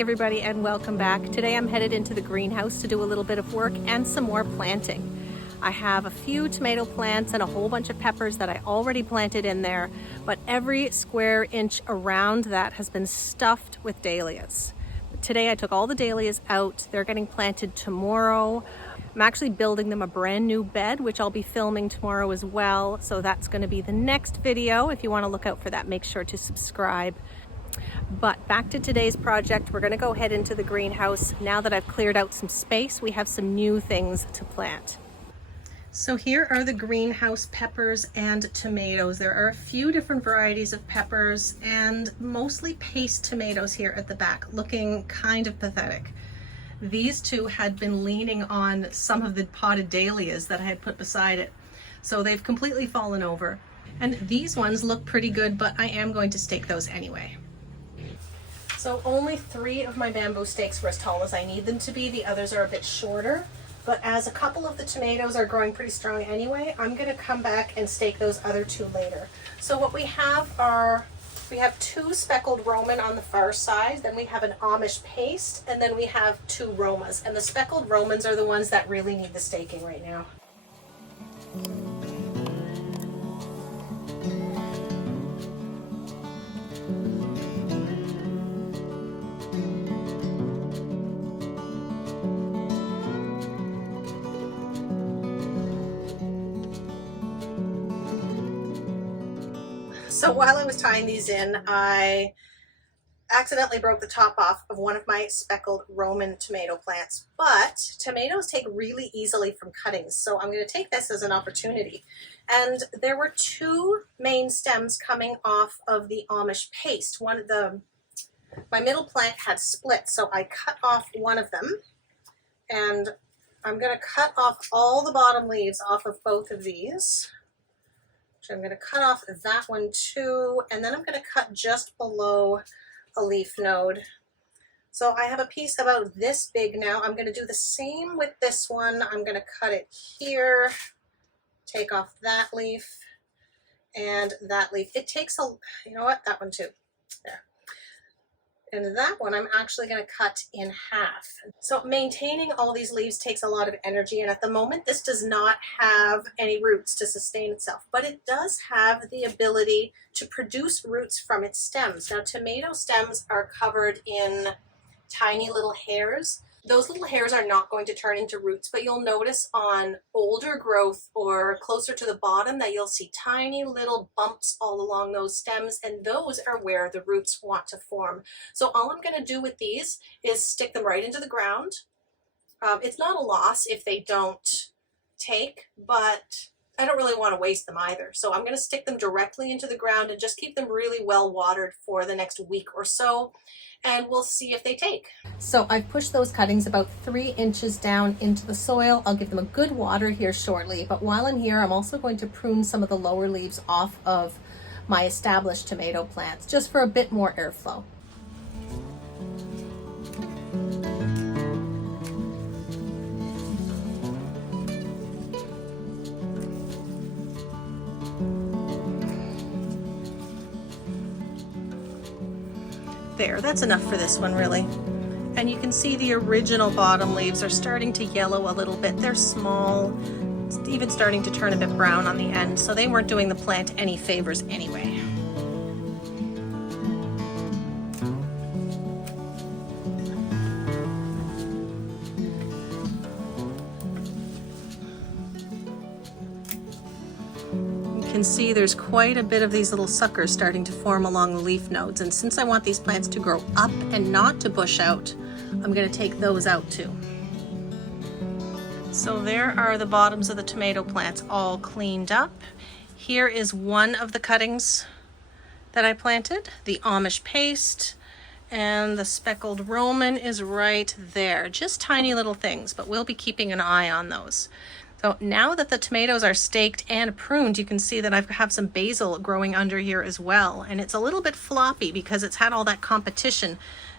Hey everybody, and welcome back. Today I'm headed into the greenhouse to do a little bit of work and some more planting. I have a few tomato plants and a whole bunch of peppers that I already planted in there, but every square inch around that has been stuffed with dahlias. Today I took all the dahlias out. They're getting planted tomorrow. I'm actually building them a brand new bed, which I'll be filming tomorrow as well. So that's going to be the next video. If you want to look out for that, make sure to subscribe. But back to today's project, we're going to go head into the greenhouse. Now that I've cleared out some space, we have some new things to plant. So here are the greenhouse peppers and tomatoes. There are a few different varieties of peppers and mostly paste tomatoes here at the back, looking kind of pathetic. These two had been leaning on some of the potted dahlias that I had put beside it. So they've completely fallen over. And these ones look pretty good, but I am going to stake those anyway. So only 3 of my bamboo stakes were as tall as I need them to be. The others are a bit shorter. But as a couple of the tomatoes are growing pretty strong anyway, I'm going to come back and stake those other 2 later. So what we have are, we have 2 speckled Roman on the far side, then we have an Amish paste, and then we have 2 Romas. And the speckled Romans are the ones that really need the staking right now. So while I was tying these in, I accidentally broke the top off of one of my speckled Roman tomato plants, but tomatoes take really easily from cuttings. So I'm going to take this as an opportunity. And there were 2 main stems coming off of the Amish paste. My middle plant had split, so I cut off one of them, and I'm going to cut off all the bottom leaves off of both of these. So I'm going to cut off that one too, and then I'm going to cut just below a leaf node. So I have a piece about this big now. I'm going to do the same with this one. I'm going to cut it here, take off that leaf and that leaf. It takes you know what, that one too. There. And that one I'm actually going to cut in half. So maintaining all these leaves takes a lot of energy, and at the moment this does not have any roots to sustain itself, but it does have the ability to produce roots from its stems. Now tomato stems are covered in tiny little hairs. Those little hairs are not going to turn into roots, but you'll notice on older growth or closer to the bottom that you'll see tiny little bumps all along those stems, and those are where the roots want to form. So all I'm going to do with these is stick them right into the ground. It's not a loss if they don't take, but I don't really want to waste them either. So I'm going to stick them directly into the ground and just keep them really well watered for the next week or so, and we'll see if they take. So I've pushed those cuttings about 3 inches down into the soil. I'll give them a good water here shortly, but while I'm here, I'm also going to prune some of the lower leaves off of my established tomato plants, just for a bit more airflow. There, that's enough for this one really. And you can see the original bottom leaves are starting to yellow a little bit. They're small, it's even starting to turn a bit brown on the end, so they weren't doing the plant any favors anyway. You can see there's quite a bit of these little suckers starting to form along the leaf nodes, and since I want these plants to grow up and not to bush out, I'm going to take those out too. So there are the bottoms of the tomato plants all cleaned up. Here is one of the cuttings that I planted, the Amish paste, and the speckled Roman is right there. Just tiny little things, but we'll be keeping an eye on those. So now that the tomatoes are staked and pruned, you can see that I have some basil growing under here as well. And it's a little bit floppy because it's had all that competition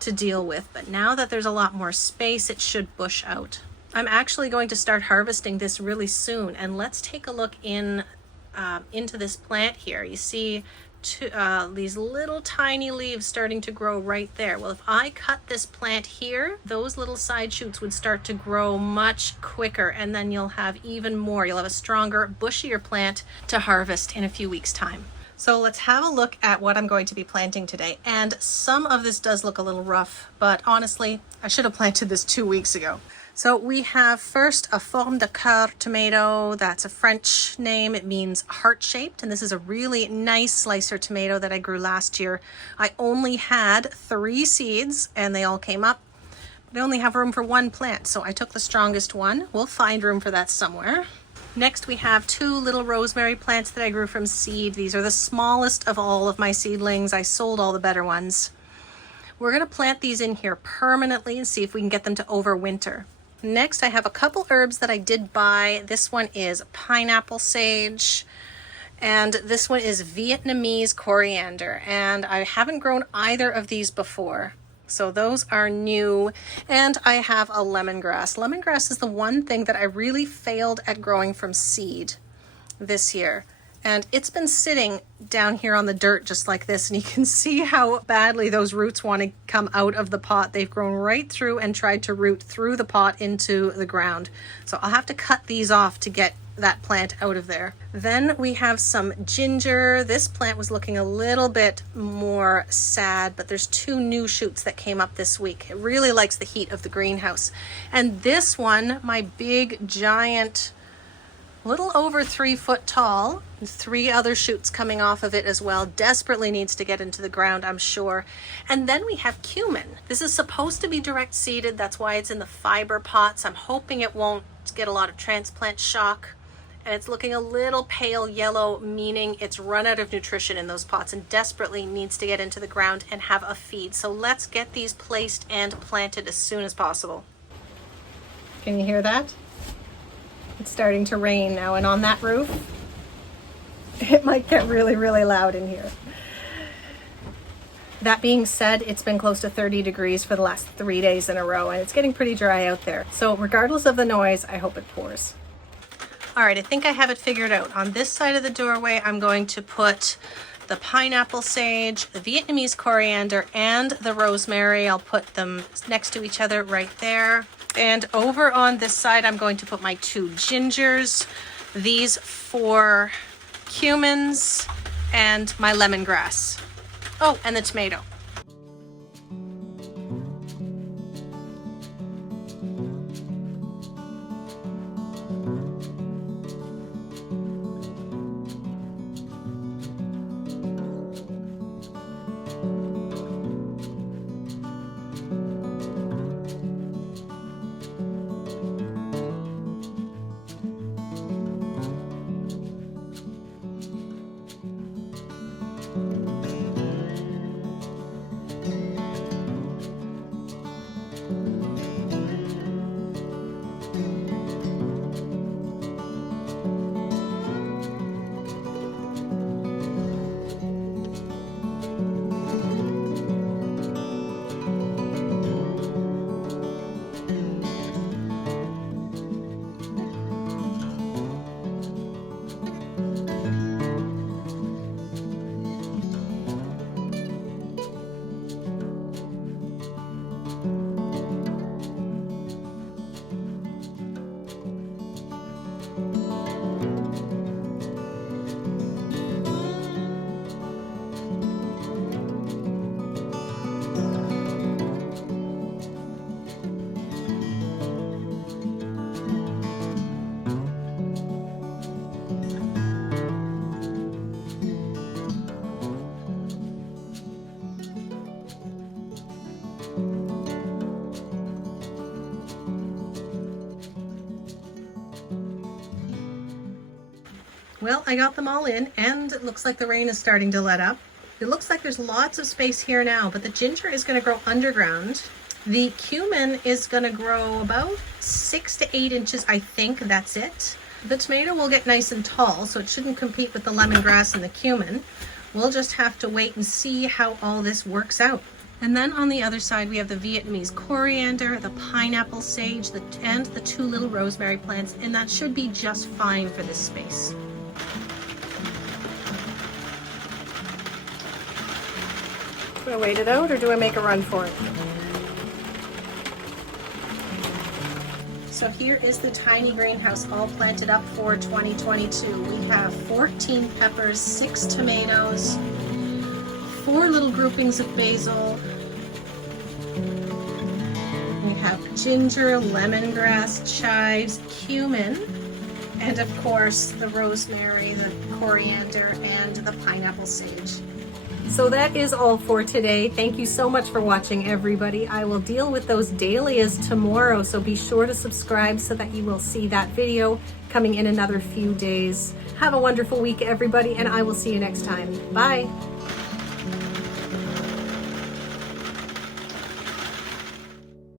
to deal with. But now that there's a lot more space, it should bush out. I'm actually going to start harvesting this really soon. And let's take a look into this plant here. You see these little tiny leaves starting to grow right there. Well, if I cut this plant here, those little side shoots would start to grow much quicker, and then you'll have even more. You'll have a stronger, bushier plant to harvest in a few weeks' time. So let's have a look at what I'm going to be planting today. And some of this does look a little rough, but honestly, I should have planted this 2 weeks ago. So we have first a forme de coeur tomato. That's a French name. It means heart-shaped, and this is a really nice slicer tomato that I grew last year. I only had 3 seeds, and they all came up. But I only have room for 1 plant, so I took the strongest one. We'll find room for that somewhere. Next, we have 2 little rosemary plants that I grew from seed. These are the smallest of all of my seedlings. I sold all the better ones. We're going to plant these in here permanently and see if we can get them to overwinter. Next, I have a couple herbs that I did buy. This one is pineapple sage, and this one is Vietnamese coriander, and I haven't grown either of these before. So those are new. And I have a lemongrass. Lemongrass is the one thing that I really failed at growing from seed this year. And it's been sitting down here on the dirt just like this, and you can see how badly those roots want to come out of the pot. They've grown right through and tried to root through the pot into the ground. So I'll have to cut these off to get that plant out of there. Then we have some ginger. This plant was looking a little bit more sad, but there's 2 new shoots that came up this week. It really likes the heat of the greenhouse. And this one, my big giant, little over 3 foot tall, and 3 other shoots coming off of it as well, desperately needs to get into the ground, I'm sure. And then we have cumin. This is supposed to be direct seeded. That's why it's in the fiber pots. I'm hoping it won't get a lot of transplant shock. And it's looking a little pale yellow, meaning it's run out of nutrition in those pots and desperately needs to get into the ground and have a feed. So let's get these placed and planted as soon as possible. Can you hear that? It's starting to rain now, and on that roof, it might get really, really loud in here. That being said, it's been close to 30 degrees for the last 3 days in a row, and it's getting pretty dry out there. So regardless of the noise, I hope it pours. All right, I think I have it figured out. On this side of the doorway, I'm going to put the pineapple sage, the Vietnamese coriander, and the rosemary. I'll put them next to each other right there. And over on this side, I'm going to put my 2 gingers, these 4 cumins, and my lemongrass. Oh, and the tomato. Well, I got them all in, and it looks like the rain is starting to let up. It looks like there's lots of space here now, but the ginger is going to grow underground. The cumin is going to grow about 6 to 8 inches, I think. That's it. The tomato will get nice and tall, so it shouldn't compete with the lemongrass and the cumin. We'll just have to wait and see how all this works out. And then on the other side, we have the Vietnamese coriander, the pineapple sage, and the 2 little rosemary plants, and that should be just fine for this space. Do I wait it out or do I make a run for it? So here is the tiny greenhouse all planted up for 2022. We have 14 peppers, 6 tomatoes, 4 little groupings of basil. We have ginger, lemongrass, chives, cumin, and of course the rosemary, the coriander, and the pineapple sage. So that is all for today. Thank you so much for watching, everybody. I will deal with those dahlias tomorrow, so be sure to subscribe so that you will see that video coming in another few days. Have a wonderful week, everybody, and I will see you next time. Bye.